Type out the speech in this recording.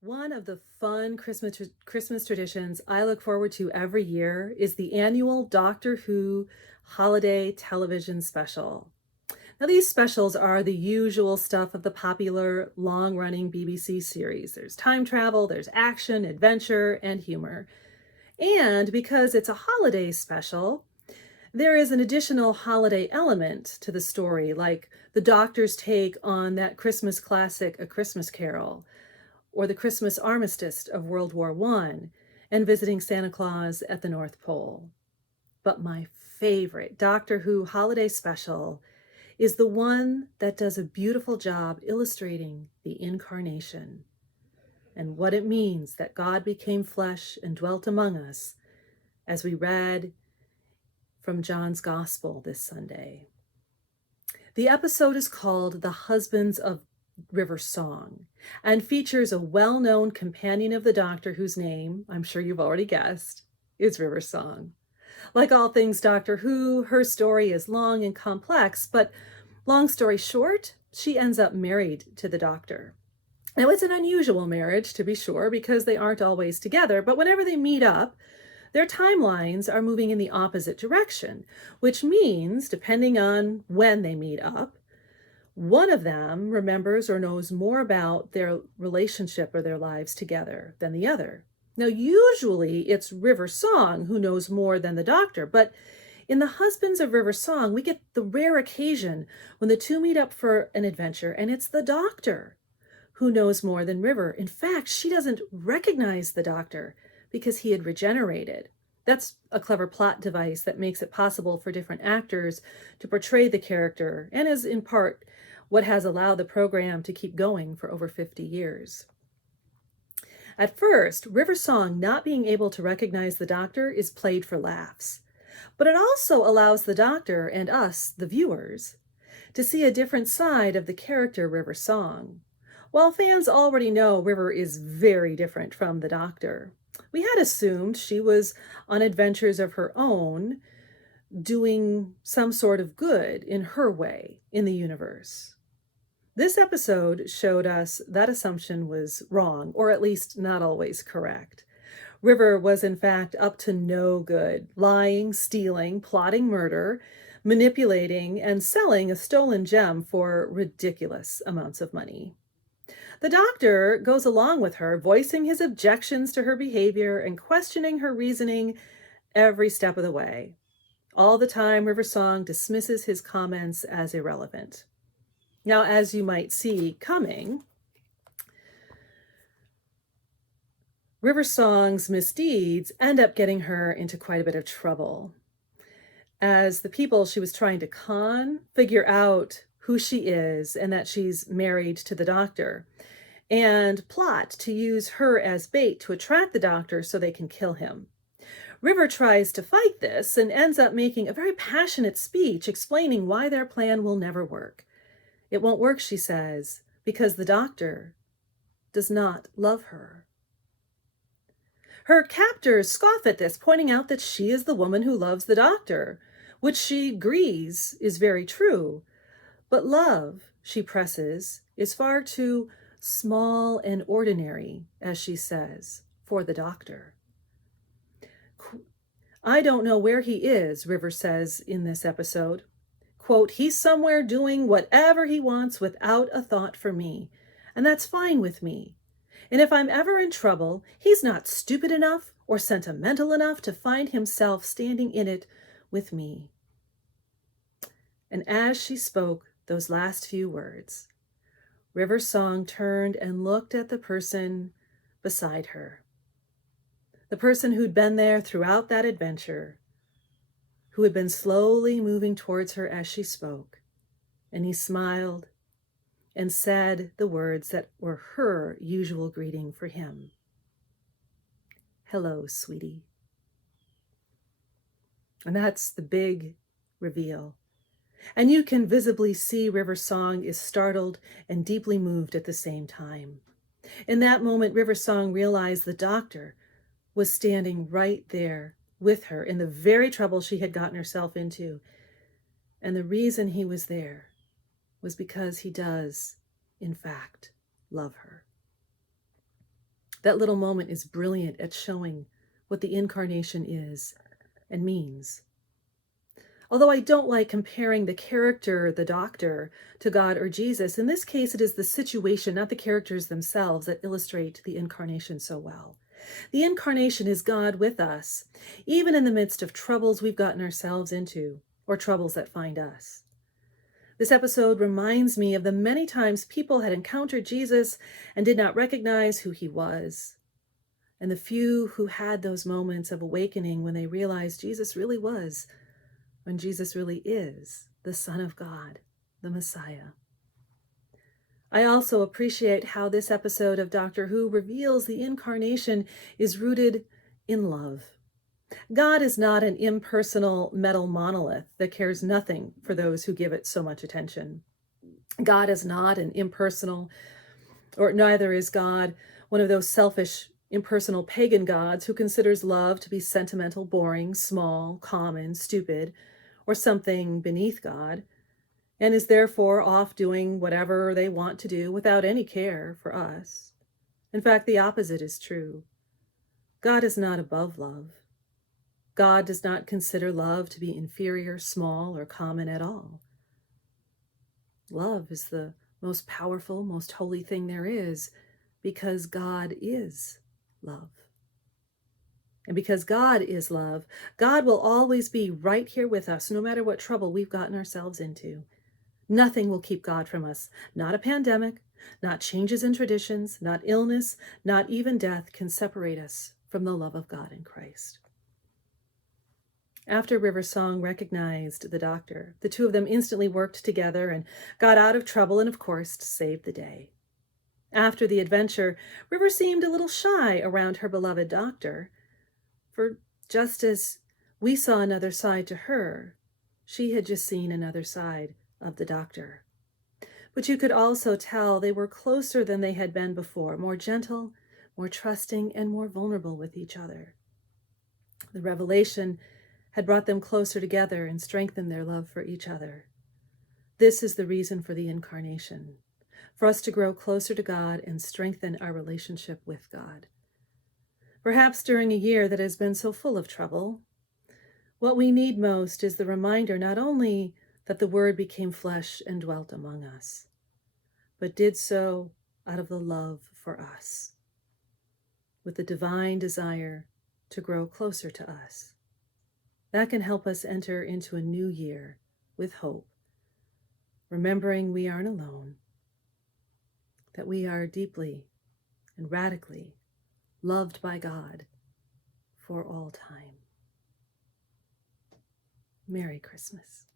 One of the fun Christmas traditions I look forward to every year is the annual Doctor Who holiday television special. Now, these specials are the usual stuff of the popular long-running BBC series. There's time travel, there's action, adventure, and humor. And because it's a holiday special, there is an additional holiday element to the story, like the Doctor's take on that Christmas classic, A Christmas Carol, or the Christmas armistice of World War I, and visiting Santa Claus at the North Pole. But my favorite Doctor Who holiday special is the one that does a beautiful job illustrating the Incarnation and what it means that God became flesh and dwelt among us, as we read from John's Gospel this Sunday. The episode is called The Husbands of River Song and features a well-known companion of the Doctor whose name, I'm sure you've already guessed, is River Song. Like all things Doctor Who, her story is long and complex, but long story short, she ends up married to the Doctor. Now, it's an unusual marriage, to be sure, because they aren't always together, but whenever they meet up, their timelines are moving in the opposite direction, which means, depending on when they meet up, one of them remembers or knows more about their relationship or their lives together than the other. Now, usually it's River Song who knows more than the Doctor, but in The Husbands of River Song, we get the rare occasion when the two meet up for an adventure, and it's the Doctor who knows more than River. In fact, she doesn't recognize the Doctor because he had regenerated. That's a clever plot device that makes it possible for different actors to portray the character, and is in part what has allowed the program to keep going for over 50 years. At first, River Song not being able to recognize the Doctor is played for laughs, but it also allows the Doctor and us, the viewers, to see a different side of the character River Song. While fans already know River is very different from the Doctor, we had assumed she was on adventures of her own, doing some sort of good in her way in the universe. This episode showed us that assumption was wrong, or at least not always correct. River was in fact up to no good, lying, stealing, plotting murder, manipulating, and selling a stolen gem for ridiculous amounts of money. The Doctor goes along with her, voicing his objections to her behavior and questioning her reasoning every step of the way. All the time, River Song dismisses his comments as irrelevant. Now, as you might see coming, River Song's misdeeds end up getting her into quite a bit of trouble, as the people she was trying to con figure out who she is and that she's married to the Doctor, and plot to use her as bait to attract the Doctor so they can kill him. River tries to fight this and ends up making a very passionate speech explaining why their plan will never work. It won't work, she says, because the Doctor does not love her. Her captors scoff at this, pointing out that she is the woman who loves the Doctor, which she agrees is very true. But love, she presses, is far too small and ordinary, as she says, for the Doctor. I don't know where he is, River says in this episode. Quote, he's somewhere doing whatever he wants without a thought for me, and that's fine with me. And if I'm ever in trouble, he's not stupid enough or sentimental enough to find himself standing in it with me. And as she spoke those last few words, River Song turned and looked at the person beside her, the person who'd been there throughout that adventure, who had been slowly moving towards her as she spoke, and he smiled and said the words that were her usual greeting for him. Hello, sweetie. And that's the big reveal. And you can visibly see River Song is startled and deeply moved at the same time. In that moment, River Song realized the Doctor was standing right there with her in the very trouble she had gotten herself into. And the reason he was there was because he does, in fact, love her. That little moment is brilliant at showing what the Incarnation is and means. Although I don't like comparing the character, the doctor, to God or Jesus, in this case it is the situation, not the characters themselves, that illustrate the Incarnation so well. The Incarnation is God with us, even in the midst of troubles we've gotten ourselves into, or troubles that find us. This episode reminds me of the many times people had encountered Jesus and did not recognize who he was, and the few who had those moments of awakening when they realized Jesus really was, when Jesus really is the Son of God, the Messiah. I also appreciate how this episode of Doctor Who reveals the Incarnation is rooted in love. God is not an impersonal metal monolith that cares nothing for those who give it so much attention. God is not an impersonal, or neither is God one of those selfish, impersonal pagan gods who considers love to be sentimental, boring, small, common, stupid, or something beneath God, and is therefore off doing whatever they want to do without any care for us. In fact, the opposite is true. God is not above love. God does not consider love to be inferior, small, or common at all. Love is the most powerful, most holy thing there is, because God is love. And because God is love, God will always be right here with us, no matter what trouble we've gotten ourselves into. Nothing will keep God from us. Not a pandemic, not changes in traditions, not illness, not even death can separate us from the love of God in Christ. After River Song recognized the doctor, the two of them instantly worked together and got out of trouble and, of course, saved the day. After the adventure, River seemed a little shy around her beloved doctor, for just as we saw another side to her, she had just seen another side of the doctor. But you could also tell they were closer than they had been before, more gentle, more trusting, and more vulnerable with each other. The revelation had brought them closer together and strengthened their love for each other. This is the reason for the Incarnation, for us to grow closer to God and strengthen our relationship with God. Perhaps during a year that has been so full of trouble, what we need most is the reminder not only that the Word became flesh and dwelt among us, but did so out of the love for us, with the divine desire to grow closer to us. That can help us enter into a new year with hope, remembering we aren't alone, that we are deeply and radically loved by God for all time. Merry Christmas.